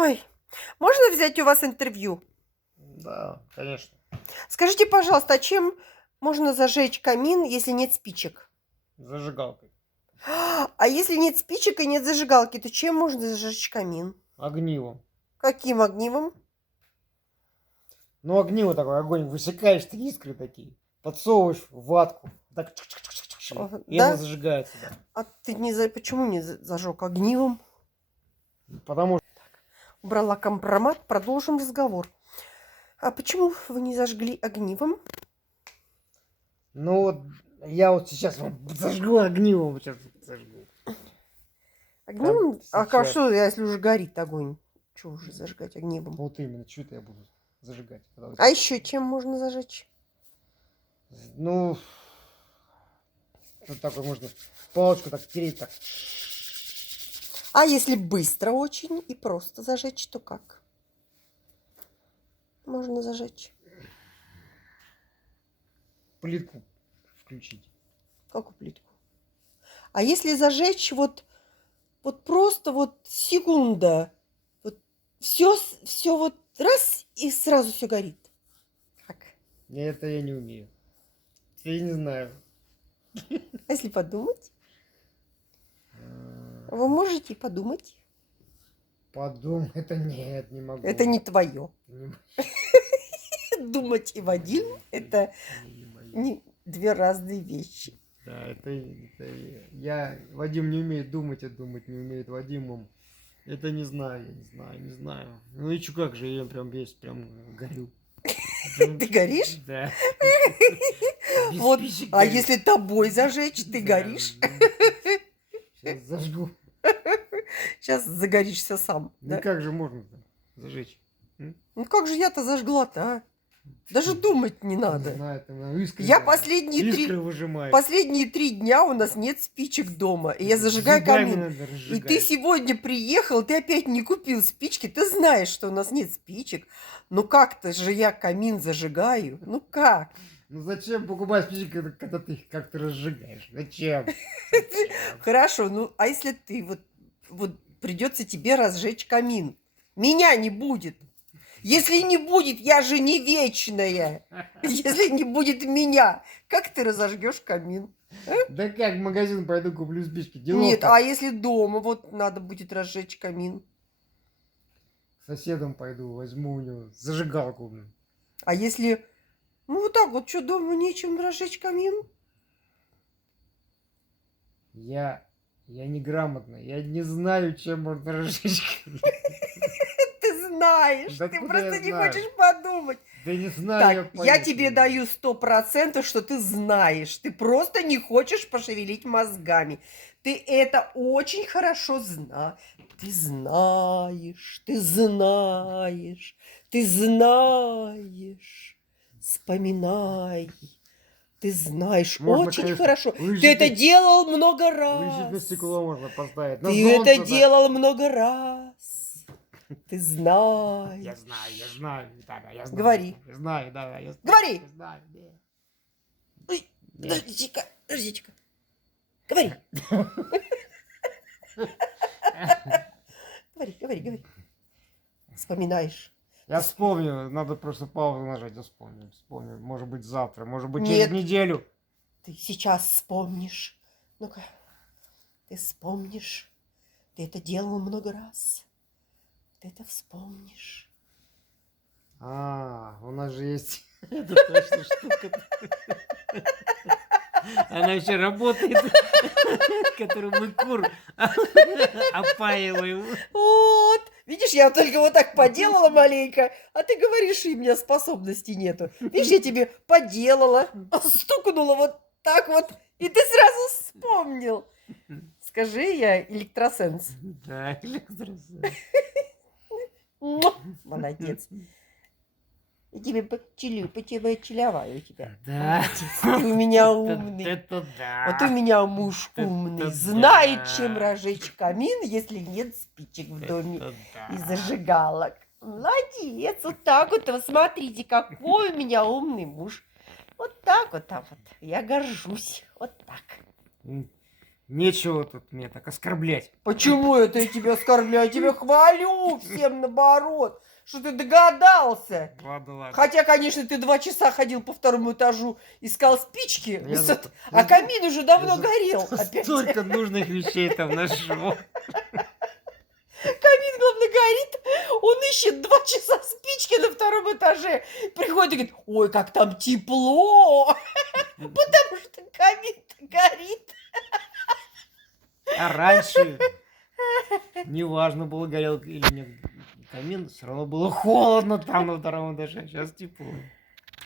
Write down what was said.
Ой, можно взять у вас интервью? Да, конечно. Скажите, пожалуйста, а чем можно зажечь камин, если нет спичек? Зажигалкой. А если нет спичек и нет зажигалки, то чем можно зажечь камин? Огнивом. Каким огнивом? Ну, огниво такое, огонь высекаешь, ты искры такие. Подсовываешь в ватку. Так, и оно Да? зажигается, да. А ты почему не зажег огнивом? Потому что, Убрала компромат, продолжим разговор. А почему вы не зажгли огнивом? ну вот, я вот сейчас вам зажгу огнивом, сейчас зажгу. Огнивом? А сейчас. что, если уже горит огонь? Чего уже зажигать огнивом? Вот именно, что-то я буду зажигать. А еще чем можно зажечь? Ну, вот так вот можно палочку так тереть, так. А если быстро очень и просто зажечь, то как? Можно зажечь. Плитку включить. Какую плитку? А если зажечь вот просто вот секунда, вот все вот раз и сразу все горит. Как? Это я не умею. Я не знаю. А если подумать? Вы можете подумать? Подумай, это нет, не могу. Это не твое. Не Думать и Вадим – это моё. две разные вещи. Да, это я. Вадим не умеет думать, а думать не умеет Вадимом. Это не знаю, я не знаю. Ну и чё, как же, я прям весь прям горю. Ты горишь? Да. Без Вот, спичек а горю. если тобой зажечь, ты Да, горишь? Сейчас зажгу. Сейчас загоришься сам, Ну да? как же можно зажечь? Ну как же я-то зажгла-то, а? Даже думать не Не надо. знаю, там искры. Я там, последние искры выжимаешь. 3 дня у нас нет спичек дома, и я зажигаю Зубами камин. надо И ты разжигать. сегодня приехал, ты опять не купил спички, ты знаешь, что у нас нет спичек. Ну как-то же я камин зажигаю, ну как? Ну зачем покупать спички, когда ты их как-то разжигаешь? Зачем? Хорошо, ну а если ты вот придется тебе разжечь камин? Меня не будет. Если не будет, я же не вечная. Если не будет меня, как ты разожгешь камин? Да как, в магазин пойду куплю спички. Нет, Делов-то. а если дома вот надо будет разжечь камин? К соседом пойду, возьму у него зажигалку. Блин. А если, ну вот так вот, что дома нечем разжечь камин? Я неграмотный, я не знаю, чем можно разжечь. Ты знаешь, Да ты откуда я просто не знаю? хочешь подумать. Да не знаю. Так, я тебе даю 100%, что ты знаешь. Ты просто не хочешь пошевелить мозгами. Ты это очень хорошо знаешь. Ты знаешь, ты знаешь, ты знаешь. Вспоминай. Ты знаешь Можно, очень конечно, хорошо. Ты это делал много высить на раз. стекло можно поставить. На Ты это солнце, да. делал много раз. Ты знаешь. Я знаю, да, я знаю. Говори. Я знаю, да, я знаю. Говори. Я знаю, да. Ой, Нет. подождите-ка. Говори. Говори. Вспоминаешь. Я вспомню, надо просто паузу нажать, я вспомню. Может быть завтра, может быть Нет. через неделю. Ты сейчас вспомнишь. Ну-ка. Ты вспомнишь. Ты это делал много раз. Ты это вспомнишь. У нас же есть эта точно штука. Она еще работает, которую мы кур опаиваем. Вот. Видишь, я только вот так поделала маленько, а ты говоришь, и у меня способностей нету. Видишь, я тебе поделала, стукнула вот так вот, и ты сразу вспомнил. Скажи, я электросенс. Да, электросенс. Молодец. Я тебе почеляваю тебя. Да. Молодец. Ты у меня умный. Это да. Вот у меня муж умный. Знает, чем разжечь камин, если нет спичек в доме и зажигалок. Молодец. Вот так вот. Смотрите, какой у меня умный муж. Вот так вот. Я горжусь. Вот так. Нечего тут меня так оскорблять. Почему это я тебя оскорбляю? Я тебя хвалю всем наоборот, что ты догадался. Ладно. Хотя, конечно, ты 2 часа ходил по 2-му этажу, искал спички, Я а камин уже давно я горел. Опять. Столько нужных вещей там нашел. Камин, главное, горит, он ищет 2 часа спички на 2-м этаже, приходит и говорит, ой, как там тепло, потому что камин-то горит. А раньше неважно было, горел или нет камин, все равно было холодно там на 2-м этаже. Сейчас тепло.